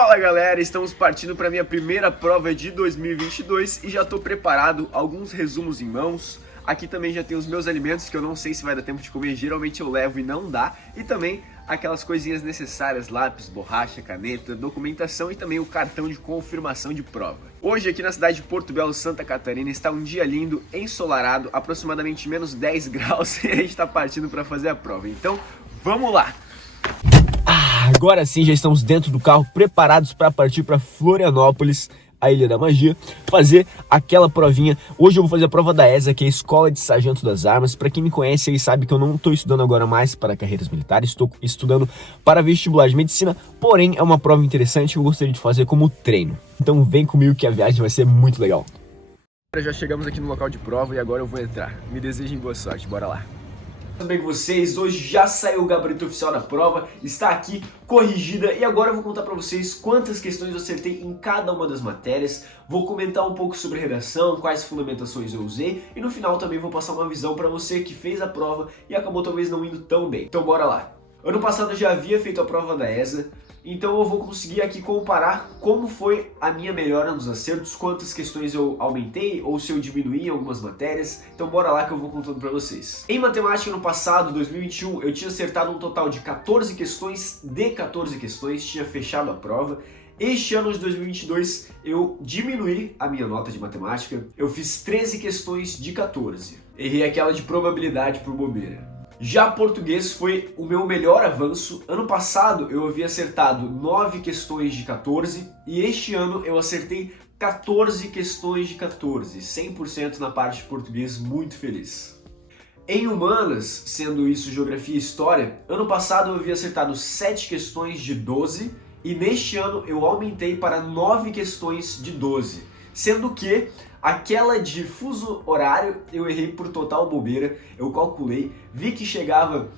Fala galera, estamos partindo para minha primeira prova de 2022 e já estou preparado, alguns resumos em mãos. Aqui também já tem os meus alimentos que eu não sei se vai dar tempo de comer, geralmente eu levo e não dá. E também aquelas coisinhas necessárias, lápis, borracha, caneta, documentação e também o cartão de confirmação de prova. Hoje aqui na cidade de Porto Belo, Santa Catarina, está um dia lindo, ensolarado, aproximadamente menos 10 graus e a gente está partindo para fazer a prova. Então, vamos lá! Agora sim, já estamos dentro do carro, preparados para partir para Florianópolis, a Ilha da Magia, fazer aquela provinha. Hoje eu vou fazer a prova da ESA, que é a Escola de Sargento das Armas. Para quem me conhece aí sabe que eu não estou estudando agora mais para carreiras militares, estou estudando para vestibular de medicina, porém é uma prova interessante que eu gostaria de fazer como treino. Então vem comigo que a viagem vai ser muito legal. Já chegamos aqui no local de prova e agora eu vou entrar. Me desejem boa sorte, bora lá. Tudo bem com vocês? Hoje já saiu o gabarito oficial da prova, está aqui corrigida e agora eu vou contar para vocês quantas questões eu acertei em cada uma das matérias, vou comentar um pouco sobre redação, quais fundamentações eu usei e no final também vou passar uma visão para você que fez a prova e acabou talvez não indo tão bem. Então bora lá! Ano passado eu já havia feito a prova da ESA, então eu vou conseguir aqui comparar como foi a minha melhora nos acertos, quantas questões eu aumentei ou se eu diminuí em algumas matérias, então bora lá que eu vou contando pra vocês. Em matemática no passado, 2021, eu tinha acertado um total de 14 questões, tinha fechado a prova. Este ano de 2022 eu diminuí a minha nota de matemática, eu fiz 13 questões de 14, errei aquela de probabilidade por bobeira. Já português foi o meu melhor avanço. Ano passado eu havia acertado 9 questões de 14 e este ano eu acertei 14 questões de 14, 100% na parte de português, muito feliz. Em humanas, sendo isso geografia e história, ano passado eu havia acertado 7 questões de 12 e neste ano eu aumentei para 9 questões de 12, sendo que aquela de fuso horário eu errei por total bobeira, eu calculei, vi que chegava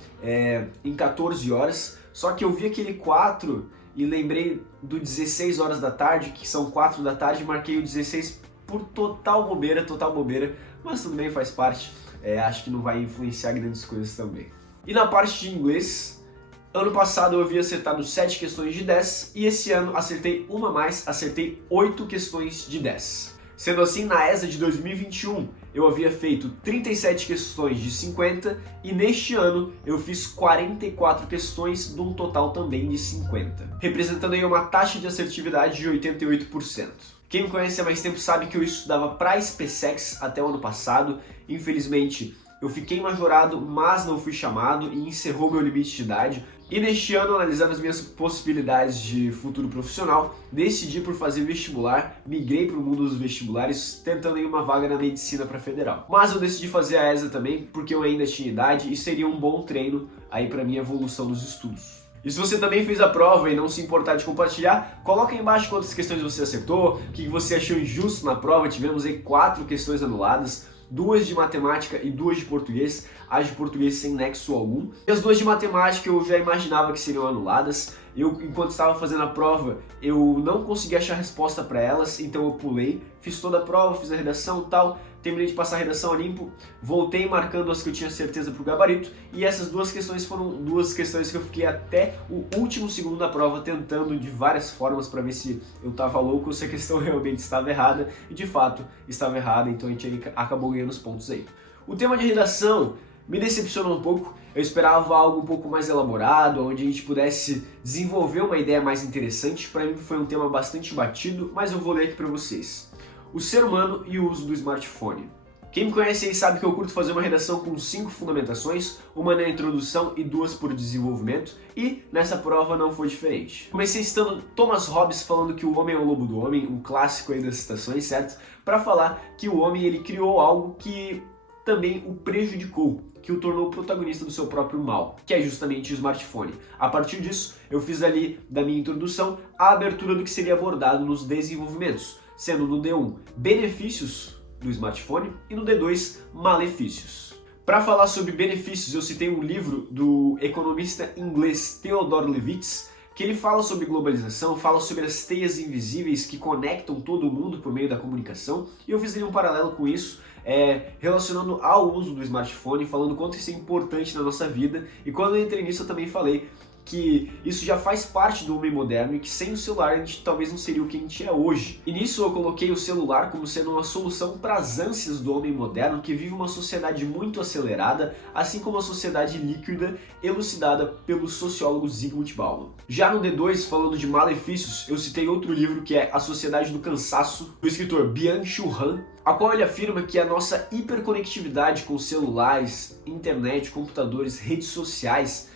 em 14 horas, só que eu vi aquele 4 e lembrei do 16 horas da tarde, que são 4 da tarde, e marquei o 16 por total bobeira, mas tudo bem, faz parte, acho que não vai influenciar grandes coisas também. E na parte de inglês, ano passado eu havia acertado 7 questões de 10 e esse ano acertei uma a mais, acertei 8 questões de 10. Sendo assim, na ESA de 2021, eu havia feito 37 questões de 50 e neste ano eu fiz 44 questões de um total também de 50, representando aí uma taxa de assertividade de 88%. Quem me conhece há mais tempo sabe que eu estudava para SpaceX até o ano passado, infelizmente eu fiquei majorado, mas não fui chamado e encerrou meu limite de idade. E neste ano, analisando as minhas possibilidades de futuro profissional, decidi por fazer vestibular, migrei para o mundo dos vestibulares, tentando aí uma vaga na medicina para federal. Mas eu decidi fazer a ESA também porque eu ainda tinha idade e seria um bom treino aí para minha evolução nos estudos. E se você também fez a prova e não se importar de compartilhar, coloca aí embaixo quantas questões você acertou, o que você achou injusto na prova. Tivemos aí 4 questões anuladas, 2 de matemática e 2 de português, as de português sem nexo algum. E as 2 de matemática eu já imaginava que seriam anuladas. Enquanto estava fazendo a prova, eu não consegui achar resposta para elas, então eu pulei, fiz toda a prova, fiz a redação e tal, terminei de passar a redação a limpo, voltei marcando as que eu tinha certeza pro gabarito, e essas 2 questões foram 2 questões que eu fiquei até o último segundo da prova tentando de várias formas para ver se eu tava louco ou se a questão realmente estava errada, e de fato estava errada, então a gente acabou ganhando os pontos aí. O tema de redação me decepcionou um pouco, eu esperava algo um pouco mais elaborado, onde a gente pudesse desenvolver uma ideia mais interessante. Para mim foi um tema bastante batido, mas eu vou ler aqui para vocês. O ser humano e o uso do smartphone. Quem me conhece aí sabe que eu curto fazer uma redação com 5 fundamentações, uma na introdução e 2 por desenvolvimento, e nessa prova não foi diferente. Comecei citando Thomas Hobbes falando que o homem é o lobo do homem, um clássico aí das citações, certo? Para falar que o homem ele criou algo que também o prejudicou, que o tornou protagonista do seu próprio mal, que é justamente o smartphone. A partir disso, eu fiz ali da minha introdução a abertura do que seria abordado nos desenvolvimentos, sendo no D1 benefícios do smartphone e no D2 malefícios. Para falar sobre benefícios, eu citei um livro do economista inglês Theodore Levitz, que ele fala sobre globalização, fala sobre as teias invisíveis que conectam todo mundo por meio da comunicação, e eu fiz ali um paralelo com isso, relacionando ao uso do smartphone, falando quanto isso é importante na nossa vida, e quando eu entrei nisso eu também falei que isso já faz parte do homem moderno e que sem o celular a gente talvez não seria o que a gente é hoje. E nisso eu coloquei o celular como sendo uma solução para as ânsias do homem moderno que vive uma sociedade muito acelerada, assim como a sociedade líquida elucidada pelo sociólogo Zygmunt Bauman. Já no D2, falando de malefícios, eu citei outro livro que é A Sociedade do Cansaço, do escritor Byung-Chul Han, a qual ele afirma que a nossa hiperconectividade com celulares, internet, computadores, redes sociais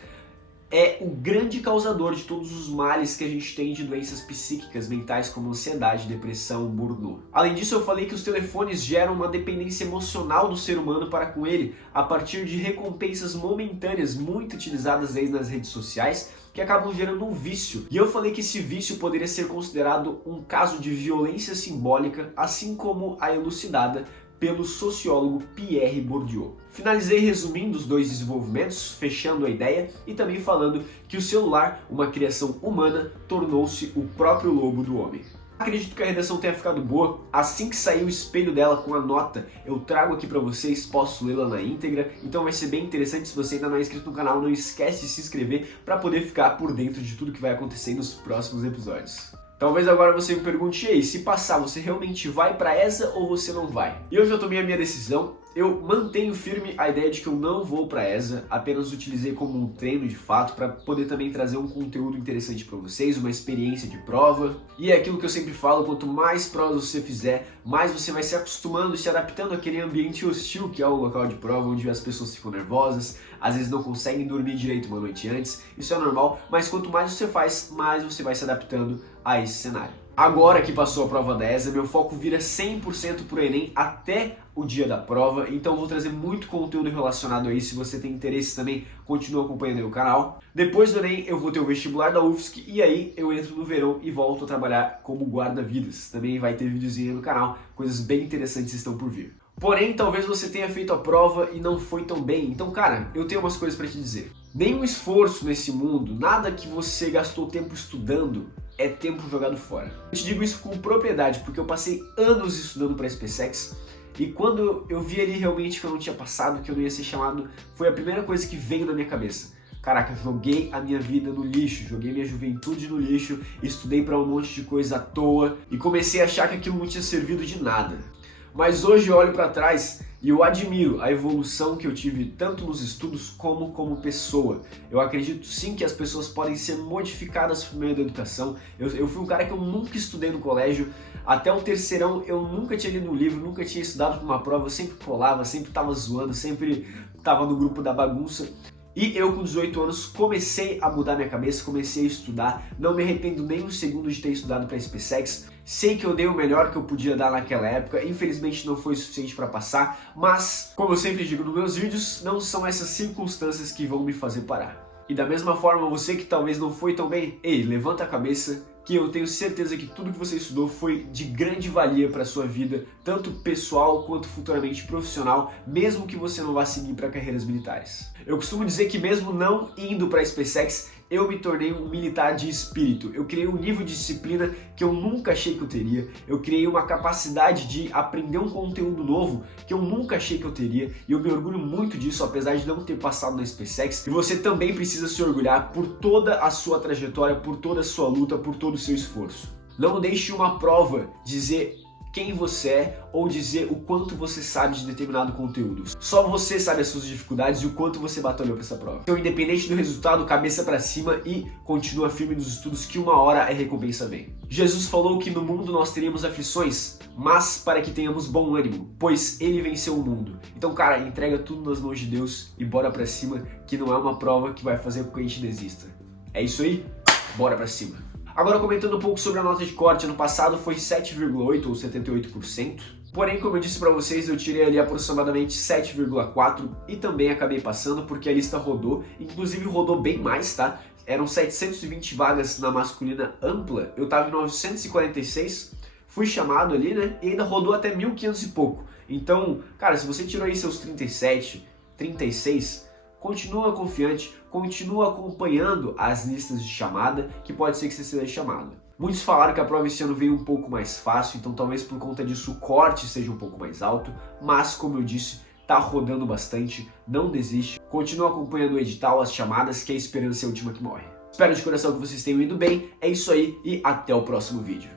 é o grande causador de todos os males que a gente tem de doenças psíquicas mentais como ansiedade, depressão, burnout. Além disso, eu falei que os telefones geram uma dependência emocional do ser humano para com ele a partir de recompensas momentâneas muito utilizadas aí nas redes sociais que acabam gerando um vício. E eu falei que esse vício poderia ser considerado um caso de violência simbólica, assim como a elucidada pelo sociólogo Pierre Bourdieu. Finalizei resumindo os dois desenvolvimentos, fechando a ideia e também falando que o celular, uma criação humana, tornou-se o próprio lobo do homem. Acredito que a redação tenha ficado boa. Assim que sair o espelho dela com a nota, eu trago aqui pra vocês, posso lê-la na íntegra, então vai ser bem interessante. Se você ainda não é inscrito no canal, não esquece de se inscrever para poder ficar por dentro de tudo que vai acontecer nos próximos episódios. Talvez agora você me pergunte, ei, se passar, você realmente vai para ESA ou você não vai? E eu já tomei a minha decisão, eu mantenho firme a ideia de que eu não vou para ESA, apenas utilizei como um treino de fato para poder também trazer um conteúdo interessante para vocês, uma experiência de prova. E é aquilo que eu sempre falo, quanto mais provas você fizer, mais você vai se acostumando, se adaptando àquele ambiente hostil que é o local de prova, onde as pessoas ficam nervosas, às vezes não conseguem dormir direito uma noite antes, isso é normal, mas quanto mais você faz, mais você vai se adaptando a esse cenário. Agora que passou a prova da ESA, meu foco vira 100% pro Enem até o dia da prova, então vou trazer muito conteúdo relacionado a isso. Se você tem interesse também, continua acompanhando aí o canal. Depois do Enem eu vou ter o vestibular da UFSC e aí eu entro no verão e volto a trabalhar como guarda-vidas. Também vai ter videozinho aí no canal, coisas bem interessantes estão por vir. Porém, talvez você tenha feito a prova e não foi tão bem. Então, cara, eu tenho umas coisas pra te dizer. Nenhum esforço nesse mundo, nada que você gastou tempo estudando, é tempo jogado fora. Eu te digo isso com propriedade, porque eu passei anos estudando para SpaceX e quando eu vi ali realmente que eu não tinha passado, que eu não ia ser chamado, foi a primeira coisa que veio na minha cabeça. Caraca, joguei a minha vida no lixo, joguei minha juventude no lixo, estudei para um monte de coisa à toa e comecei a achar que aquilo não tinha servido de nada. Mas hoje eu olho para trás e eu admiro a evolução que eu tive tanto nos estudos como pessoa. Eu acredito sim que as pessoas podem ser modificadas por meio da educação. Eu fui um cara que eu nunca estudei no colégio, até o terceirão eu nunca tinha lido um livro, nunca tinha estudado para uma prova, eu sempre colava, sempre estava zoando, sempre estava no grupo da bagunça. E eu com 18 anos comecei a mudar minha cabeça, comecei a estudar, não me arrependo nem um segundo de ter estudado para SpaceX. Sei que eu dei o melhor que eu podia dar naquela época, infelizmente não foi o suficiente para passar, mas, como eu sempre digo nos meus vídeos, não são essas circunstâncias que vão me fazer parar. E da mesma forma, você que talvez não foi tão bem, ei, levanta a cabeça, que eu tenho certeza que tudo que você estudou foi de grande valia para a sua vida, tanto pessoal quanto futuramente profissional, mesmo que você não vá seguir para carreiras militares. Eu costumo dizer que mesmo não indo para a SpaceX, eu me tornei um militar de espírito. Eu criei um nível de disciplina que eu nunca achei que eu teria. Eu criei uma capacidade de aprender um conteúdo novo que eu nunca achei que eu teria. E eu me orgulho muito disso, apesar de não ter passado na SpaceX. E você também precisa se orgulhar por toda a sua trajetória, por toda a sua luta, por todo o seu esforço. Não deixe uma prova dizer quem você é ou dizer o quanto você sabe de determinado conteúdo. Só você sabe as suas dificuldades e o quanto você batalhou para essa prova. Então, independente do resultado, cabeça para cima e continua firme nos estudos que uma hora a recompensa vem. Jesus falou que no mundo nós teríamos aflições, mas para que tenhamos bom ânimo, pois ele venceu o mundo. Então, cara, entrega tudo nas mãos de Deus e bora para cima, que não é uma prova que vai fazer com que a gente desista. É isso aí? Bora para cima. Agora comentando um pouco sobre a nota de corte, ano passado foi 7,8 ou 78%, porém como eu disse para vocês, eu tirei ali aproximadamente 7,4 e também acabei passando porque a lista rodou, inclusive rodou bem mais, tá? Eram 720 vagas na masculina ampla, eu tava em 946, fui chamado ali, né, e ainda rodou até 1.500 e pouco. Então, cara, se você tirou aí seus 37, 36, continua confiante, continua acompanhando as listas de chamada, que pode ser que você seja chamado. Muitos falaram que a prova esse ano veio um pouco mais fácil, então talvez por conta disso o corte seja um pouco mais alto, mas como eu disse, tá rodando bastante, não desiste, continua acompanhando o edital, as chamadas, que a esperança é a última que morre. Espero de coração que vocês tenham ido bem. É isso aí e até o próximo vídeo.